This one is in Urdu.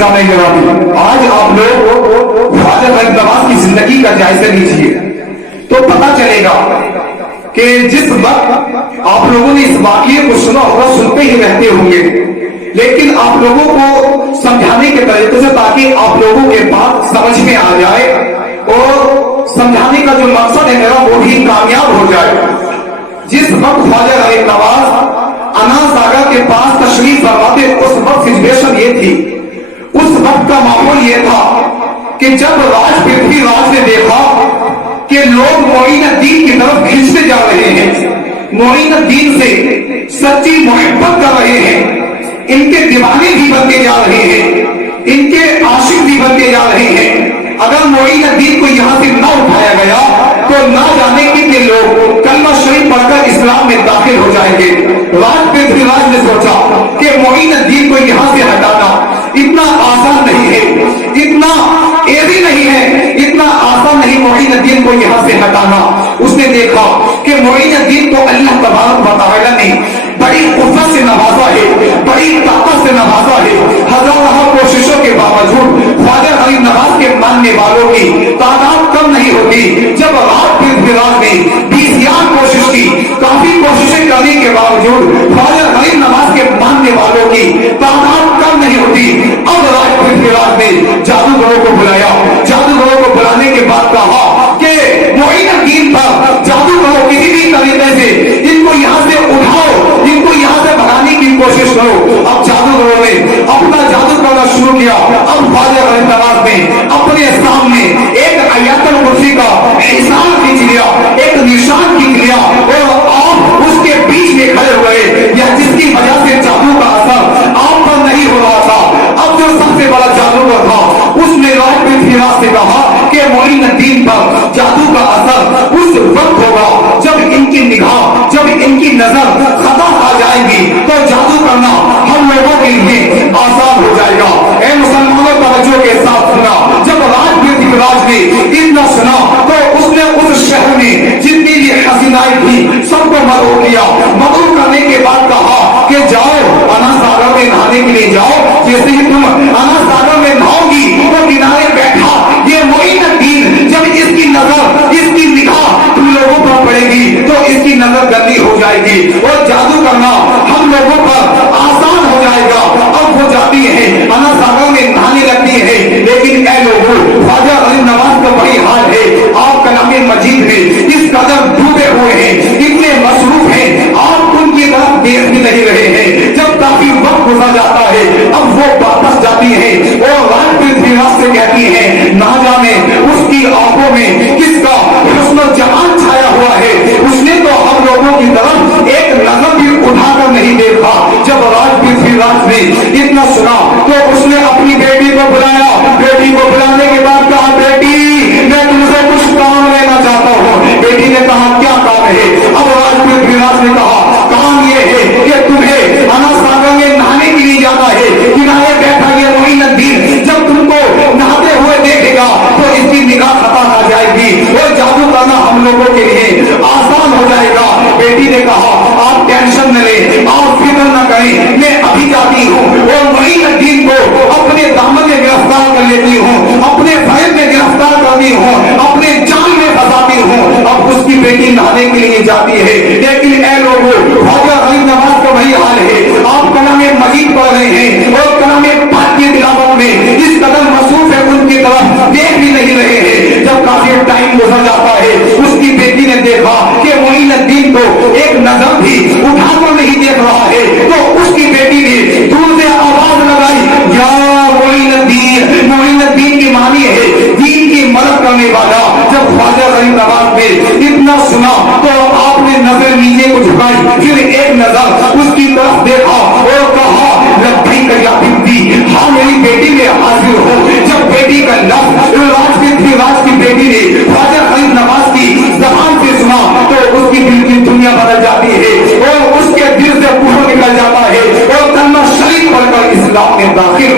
آج آپ لوگ خواجہ غریب نواز کی زندگی کا جائزہ لیجیے تو پتا چلے گا کہ جس وقت آپ لوگوں نے اس واقعے کو سنا ہوگا، سنتے ہی رہتے ہوں گے، لیکن آپ لوگوں کو سمجھانے کے طریقے سے تاکہ آپ لوگوں کے بات سمجھ میں آ جائے اور سمجھانے کا جو مقصد ہے میرا وہ بھی کامیاب ہو جائے۔ جس وقت خواجہ غریب نواز انا ساگر کے پاس تشریف فرماتے اس وقت سچویشن یہ تھی، اس وقت کا ماحول یہ تھا کہ جب راج پرتھوی راج نے دیکھا کہ لوگ معین الدین کی طرف کھینچتے جا رہے ہیں، معین الدین سے سچی محبت کر رہے ہیں، ان کے دیوانے بھی بنتے جا رہے ہیں، ان کے عاشق بھی بنتے جا رہے ہیں، اگر معین الدین کو یہاں سے نہ اٹھایا گیا تو نہ جانے کتنے لوگ کلمہ شریف پڑھ کر اسلام میں داخل ہو جائیں گے۔ راج پرتھوی راج نے سوچا کہ معین الدین کو یہاں سے ہٹانا اتنا آسان نہیں ہے، اتنا ایزی نہیں ہے، اتنا آسان نہیں معین الدین کو یہاں سے ہٹانا۔ اس نے دیکھا کہ معین الدین کو اللہ تبارک و تعالی نے بڑی قوت سے نوازا ہے، بڑی طاقت سے نوازا ہے، ہزارہ کوششوں کے باوجود خواجہ غریب نواز کے ماننے والوں کی تعداد کم نہیں ہوتی۔ جب رات پھر نے 20,000 کوشش کی، کافی کوششیں کرنے کے باوجود خواجہ غریب نواز کے ماننے والوں کی تعداد کم نہیں ہوتی۔ اب رات پھر نے جادوگروں کو بلایا، جادوگروں کو بلانے کے بعد کہا کہ معین الدین پر جادوگروں کسی بھی طریقے سے ان کو یہاں سے اٹھاؤ، ان کو یہاں سے بھگانے کی کوشش کرو۔ اب جادوگروں نے اپنا جادو کرنا شروع کیا۔ اب خواجہ غریب نواز نے اپنے سامنے ایک آیت الکرسی کا حصار کھینچ لیا، ایک نشان کھینچ لیا اور آپ اس کے بیچ میں کھڑے ہوئے، یا جس کی وجہ سے جادو کا اثر آپ پر نہیں ہو رہا تھا۔ اب جو سب سے بڑا جادوگر تھا اس نے راج پرتھوی راج سے کہا کہ معین الدین پر جادو کا اثر اس وقت ہوگا جب ان کی نگاہ، جب ان کی نظر خطا آ جائے گی تو جادو کرنا ہم لوگوں کے لیے آسان ہو جائے گا۔ اے مسلمانوں توجہ کے ساتھ سنا، جب راج پرتھوی راج نے اتنا سنا تو اس نے اس شہر میں جتنی بھی حسینائیں تھی سب کو مدعو کیا۔ مدعو کرنے کے بعد کہا کہ جاؤ انا ساگر میں نہانے کے لیے جاؤ، جیسے ہی تم انا ساگر میں نہاؤ گی تو کنارے بیٹھا یہ معین الدین، جب اس کی نظر، اس کی نگاہ تم لوگوں پر پڑے گی تو اس کی نظر گندی ہو جائے گی اور جادو کرنا ہم لوگوں پر آسان ہو جائے گا۔ اب وہ جاتی ہے انا ساگر میں نہانے لگتی ہے، لیکن اے لوگوں خواجہ غریب نواز کا وہی حال ہے۔ آپ کلام مجید میں اس قدر ڈوبے ہوئے ہیں، اتنے مصروف ہیں، آپ ان کی طرف دیکھ بھی نہیں رہے ہیں۔ جب کافی وقت گزر جاتا ہے اب وہ واپس جاتی ہے اور راج پرتھوی راج سے کہتی ہے نہ جانے اس کی آنکھوں میں کس کا حسن و جمال چھایا ہوا ہے، اس نے تو ہم لوگوں کی طرف ایک نظر بھی اٹھا کر نہیں دیکھا۔ جب راج پرتھوی راج نے اتنا سنا تو اس نے اپنی بیٹی کو بلایا، بیٹی کو بلانے کے بعد کہا بیٹی میں تم سے کچھ کام لینا چاہتا ہوں۔ بیٹی نے کہا کیا کام ہے؟ اب راج پرتھوی راج نے کہا کام یہ ہے کہ تمہیں انا ساگر میں نہانے کے لیے جانا ہے، کنارے بیٹھا یہ معین الدین جب تم کو نہاتے ہوئے دیکھے گا تو اس کی نگاہ خطا آ جائے گی اور جادو کرنا ہم لوگوں کے لیے آسان ہو جائے گا۔ بیٹی نے کہا آپ ٹینشن نہ لیں، آپ فکر نہ کریں، میں ابھی جاتی ہوں اور معین الدین کو اپنے دامن میں گرفتار کر لیتی ہوں، اپنے فیض میں گرفتار کرتی ہوں، اپنے جال میں پھنساتی ہوں۔ اب اس کی بیٹی نہانے کے لیے جاتی ہے، لیکن اے لوگوں خواجہ غریب نواز کا وہی حال ہے، آپ کلام مجید پڑھ رہے ہیں اور کلام پاک کی تلاوت میں اس قدر مصروف ہے ان کی طرف دیکھ بھی نہیں رہے ہیں۔ جب کافی ٹائم گزر جاتا ہے اس کی بیٹی نے دیکھا کہ معین الدین کو ایک نظر بھی اٹھا کر نہیں دیکھ رہا ہے تو اس کی بیٹی نے دور سے آواز لگائی یا معین الدین۔ معین الدین کی معنی ہے دین کی مدد کرنے والا۔ جب خواجہ غریب نواز نے اتنا سنا تو آپ نے نظر نیچے کو جھکائی، پھر ایک نظر اس کی طرف دیکھا اور کہا لبیک یا بنتی، ہاں میری بیٹی میں حاضر ہو۔ جب بیٹی کا لفظ راج کی بیٹی نے خواجہ غریب نواز کی زبان سے سنا تو اس کی دل کی دنیا بدل جاتی ہے اور اس کے دل سے کفر نکل جاتا ہے اور کلمہ شریف پڑھ کر اسلام میں داخل